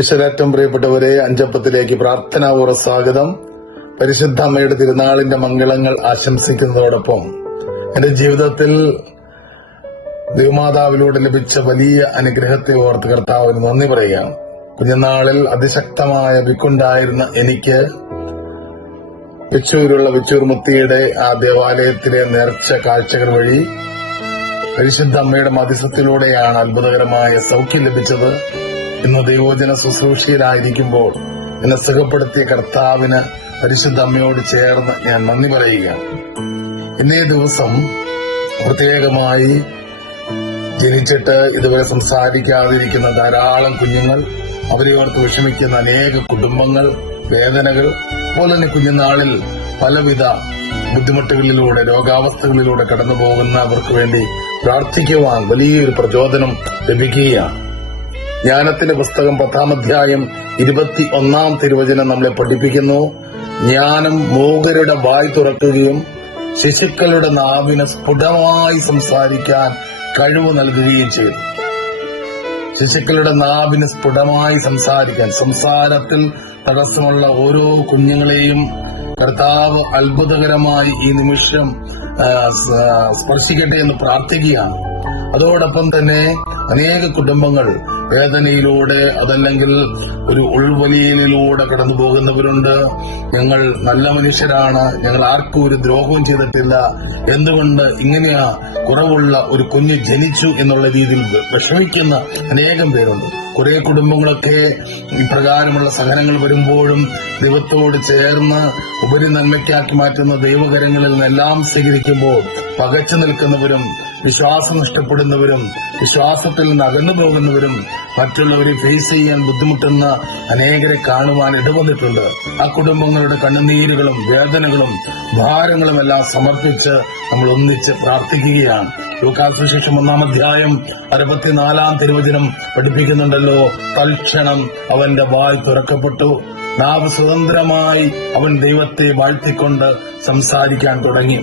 ഈശ്വരേറ്റവും പ്രിയപ്പെട്ടവരെ അഞ്ചപ്പത്തിലേക്ക് പ്രാർത്ഥനാപൂർവ സ്വാഗതം. പരിശുദ്ധ അമ്മയുടെ തിരുനാളിന്റെ മംഗളങ്ങൾ ആശംസിക്കുന്നതോടൊപ്പം എന്റെ ജീവിതത്തിൽ ദൈവമാതാവിലൂടെ ലഭിച്ച വലിയ അനുഗ്രഹത്തെ ഓർത്ത് കർത്താവിന് നന്ദി പറയുകയാണ്. കുഞ്ഞുനാളിൽ അതിശക്തമായ വിക്കുണ്ടായിരുന്ന എനിക്ക് വിച്ചൂരുള്ള വിച്ചൂർ മുത്തിയുടെ ആ ദേവാലയത്തിലെ നേർച്ച കാഴ്ചകൾ വഴി പരിശുദ്ധ അമ്മയുടെ മധ്യസ്ഥത്തിലൂടെയാണ് അത്ഭുതകരമായ സൗഖ്യം ലഭിച്ചത്. ഇന്ന് ദൈവജന ശുശ്രൂഷയിലായിരിക്കുമ്പോൾ എന്നെ സുഖപ്പെടുത്തിയ കർത്താവിന് പരിശുദ്ധ അമ്മയോട് ചേർന്ന് ഞാൻ നന്ദി പറയുക ഇന്നേ ദിവസം പ്രത്യേകമായി ജനിച്ചിട്ട് ഇതുവരെ സംസാരിക്കാതിരിക്കുന്ന ധാരാളം കുഞ്ഞുങ്ങൾ അവരെ ഓർത്ത് വിഷമിക്കുന്ന അനേക കുടുംബങ്ങൾ വേദനകൾ അതുപോലെ തന്നെ കുഞ്ഞുനാളിൽ പലവിധ ബുദ്ധിമുട്ടുകളിലൂടെ രോഗാവസ്ഥകളിലൂടെ കടന്നു പോകുന്ന അവർക്ക് വേണ്ടി പ്രാർത്ഥിക്കുവാൻ വലിയൊരു പ്രചോദനം ലഭിക്കുകയാണ്. ജ്ഞാനത്തിന്റെ പുസ്തകം പത്താം അധ്യായം ഇരുപത്തി ഒന്നാം തിരുവചനം നമ്മളെ പഠിപ്പിക്കുന്നു. ജ്ഞാനം മൂകരുടെ വായ് തുറക്കുകയും ശിശുക്കളുടെ നാവിന് സ്ഫുടമായി സംസാരിക്കാൻ കഴിവ് നൽകുകയും ചെയ്തു. ശിശുക്കളുടെ നാവിന് സ്ഫുടമായി സംസാരിക്കാൻ സംസാരത്തിൽ തടസ്സമുള്ള ഓരോ കുഞ്ഞുങ്ങളെയും കർത്താവ് അത്ഭുതകരമായി ഈ നിമിഷം സ്പർശിക്കട്ടെ എന്ന് പ്രാർത്ഥിക്കുകയാണ്. അതോടൊപ്പം തന്നെ അനേക കുടുംബങ്ങൾ വേദനയിലൂടെ അതല്ലെങ്കിൽ ഒരു ഉൾവലിയിലൂടെ കടന്നു പോകുന്നവരുണ്ട്. ഞങ്ങൾ നല്ല മനുഷ്യരാണ്. ഞങ്ങൾ ആർക്കും ഒരു ദ്രോഹവും ചെയ്തിട്ടില്ല. എന്തുകൊണ്ട് ഇങ്ങനെയാ കുറവുള്ള ഒരു കുഞ്ഞ് ജനിച്ചു എന്നുള്ള രീതിയിൽ വിഷമിക്കുന്ന അനേകം പേരുണ്ട്. കുറെ കുടുംബങ്ങളൊക്കെ ഇപ്രകാരമുള്ള സഹനങ്ങൾ വരുമ്പോഴും ദൈവത്തോട് ചേർന്ന് ഉപരി നന്മയ്ക്കാക്കി മാറ്റുന്ന ദൈവകരങ്ങളിൽ നിന്നെല്ലാം സ്വീകരിക്കുമ്പോൾ പകച്ചു നിൽക്കുന്നവരും വിശ്വാസം നഷ്ടപ്പെടുന്നവരും വിശ്വാസത്തിൽ നിന്ന് അകന്നു പോകുന്നവരും മറ്റുള്ളവരെ ഫേസ് ചെയ്യാൻ ബുദ്ധിമുട്ടുന്ന അനേകരെ കാണുവാൻ ഇടവന്നിട്ടുണ്ട്. ആ കുടുംബങ്ങളുടെ കണ്ണുനീരുകളും വേദനകളും ഭാരങ്ങളും എല്ലാം സമർപ്പിച്ച് നമ്മൾ ഒന്നിച്ച് പ്രാർത്ഥിക്കുകയാണ്. ലോകാസുശേഷം ഒന്നാം അധ്യായം അറുപത്തിനാലാം തിരുവചനം പഠിപ്പിക്കുന്നുണ്ടല്ലോ തൽക്ഷണം അവന്റെ വായ് തുറക്കപ്പെട്ടു. നാവ് സ്വതന്ത്രമായി അവൻ ദൈവത്തെ വാഴ്ത്തിക്കൊണ്ട് സംസാരിക്കാൻ തുടങ്ങി.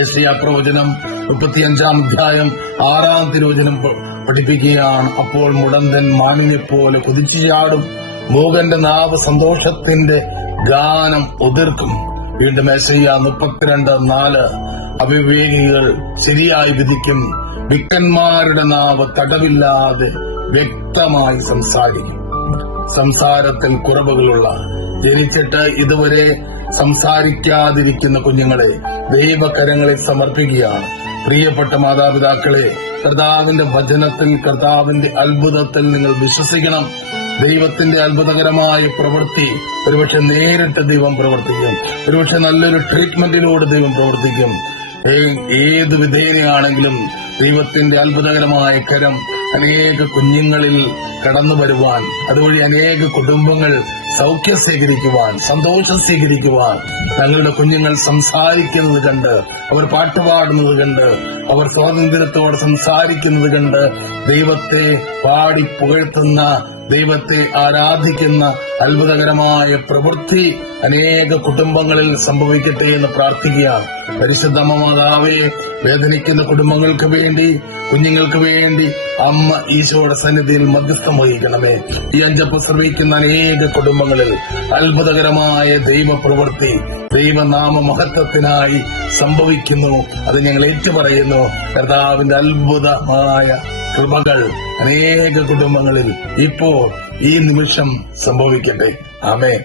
ഏഷ്യ പ്രവചനം മുപ്പത്തിയഞ്ചാം അധ്യായം ആറാം തിരുവചനം പഠിപ്പിക്കുകയാണ്. അപ്പോൾ മുടന്തൻ മാനിനെ പോലെ കുതിച്ചു ചാടും. മൂകന്റെ നാവ് സന്തോഷത്തിന്റെ ഗാനം ഉതിർക്കും. വീണ്ടും ഐസിയ മുപ്പത്തിരണ്ട് നാല്. അവിവേകികൾ ശരിയായി വിധിക്കും. വിക്കന്മാരുടെ നാവ് തടവില്ലാതെ വ്യക്തമായി സംസാരിക്കും. സംസാരത്തിൽ കുറവുകളുള്ള ജനിച്ചിട്ട് ഇതുവരെ സംസാരിക്കാതിരിക്കുന്ന കുഞ്ഞുങ്ങളെ ദൈവകരങ്ങളിൽ സമർപ്പിക്കുകയാണ്. പ്രിയപ്പെട്ട മാതാപിതാക്കളെ കർത്താവിന്റെ ഭജനത്തിൽ കർത്താവിന്റെ അത്ഭുതത്തിൽ നിങ്ങൾ വിശ്വസിക്കണം. ദൈവത്തിന്റെ അത്ഭുതകരമായ പ്രവൃത്തി ഒരുപക്ഷെ നേരിട്ട് ദൈവം പ്രവർത്തിക്കും. ഒരുപക്ഷെ നല്ലൊരു ട്രീറ്റ്മെന്റിലൂടെ ദൈവം പ്രവർത്തിക്കും. ഏത് വിധേയനാണെങ്കിലും ദൈവത്തിന്റെ അത്ഭുതകരമായ കരം അനേക കുഞ്ഞുങ്ങളിൽ കടന്നു വരുവാൻ അതുവഴി അനേക കുടുംബങ്ങൾ സൗഖ്യം സ്വീകരിക്കുവാൻ സന്തോഷം സ്വീകരിക്കുവാൻ തങ്ങളുടെ കുഞ്ഞുങ്ങൾ സംസാരിക്കുന്നത് കണ്ട് അവർ പാട്ടുപാടുന്നത് കണ്ട് അവർ സ്വാതന്ത്ര്യത്തോടെ സംസാരിക്കുന്നത് കണ്ട് ദൈവത്തെ പാടി പുകഴ്ത്തുന്ന ദൈവത്തെ ആരാധിക്കുന്ന അത്ഭുതകരമായ പ്രവൃത്തി അനേക കുടുംബങ്ങളിൽ സംഭവിക്കട്ടെ എന്ന് പ്രാർത്ഥിക്കുകയാണ്. പരിശുദ്ധമ്മ മാതാവെ വേദനിക്കുന്ന കുടുംബങ്ങൾക്ക് വേണ്ടി കുഞ്ഞുങ്ങൾക്ക് വേണ്ടി അമ്മ ഈശോയുടെ സന്നിധിയിൽ മധ്യസ്ഥം വഹിക്കണമേ. ഈ അഞ്ചപ്പ് ശ്രമിക്കുന്ന അനേക കുടുംബങ്ങളിൽ അത്ഭുതകരമായ ദൈവപ്രവൃത്തി ദൈവനാമ മഹത്വത്തിനായി സംഭവിക്കുന്നു. അത് ഞങ്ങൾ ഏറ്റുപറയുന്നു. കർത്താവിന്റെ അത്ഭുതമായ കൃപകൾ അനേക കുടുംബങ്ങളിൽ ഇപ്പോൾ ഈ നിമിഷം സംഭവിക്കട്ടെ. ആമേ